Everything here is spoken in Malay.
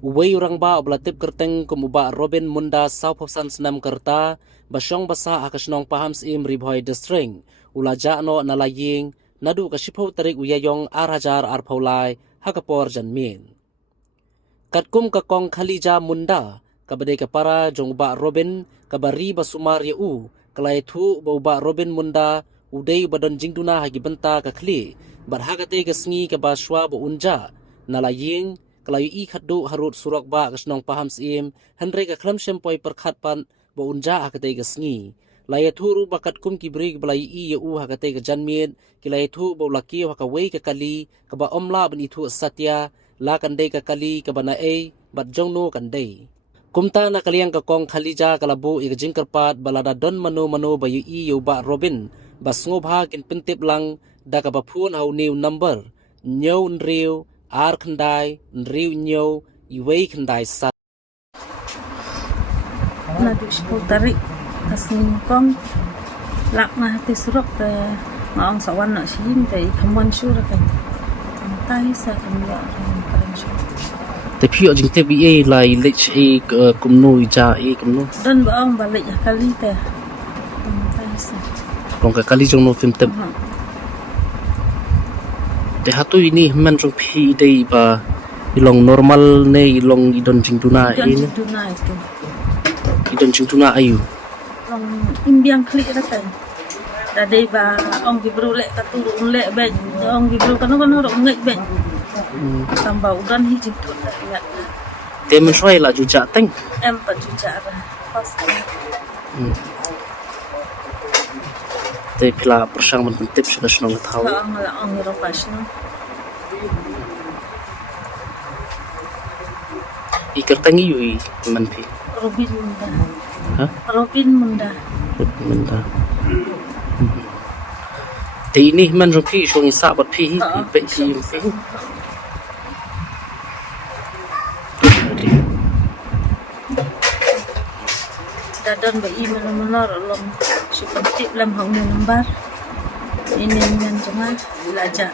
Uway orang ba oblatip kerteng kumuba Robin Munda Sauposan Senam Kerta basyong basa akasnong paham sim Ribhoy District ulaja no nalaying nadu kasipaw tarik uyayong arajar arpaulay hakapor janmin. Katkum kakong Khalija Munda kabade kapara jong ba Robin kabari basumar yau kalay thu ba Robin Munda uday badon jingduna hagibenta kakli barhagate kasngi kabaswa bo unja nalaying kalayu I khaddu harut surak ba kasnong paham sim handre ka khlam shempoi perkhat pan bo unja hakate kasngi layathu ru bakat kum kibri balai I yau hakate ka janmit kilayathu bo laki hakawei ka kali kaba omla ban ithu satya la kandai ka kali kaba na bat jongno kandai kumta na kaliyang kakong Khalija kalabu ikajingkarpat balada don mano bayu I yau ba Robin basngobha kin pintip lang da kabapun hau new number nyaw nriw ar khandai nriw nyaw iway khandai sa nadu seputari kasing kong lak na hati surok te maong sawan nak sim te khamon sur kan tai sa kamya kan sur te phio jing te bi lai lech kumnu ja kumnu dan baong balik kali te tai sa long ka kali jong no film te te hatu ini man jong phi dei ba ilong normal ne ilong idon jingtuna ini itu idon jingtuna ayu long imbiang klik ra kan da dei ba ong gibru lek katuru lek ben ong gibru kan ro ngai ben tambah udan hi jingtut ya te man shoi la ju ja teng em pa ju ja ra pas te pila persang man tip sudah senong tahu ong ro pas no ikertangi yui man pi Robin Munda ha Robin Munda te ini man jong pi shong sa bat pi pe pi dadan ba I menor long supantip lam hang number ini men jangan belajar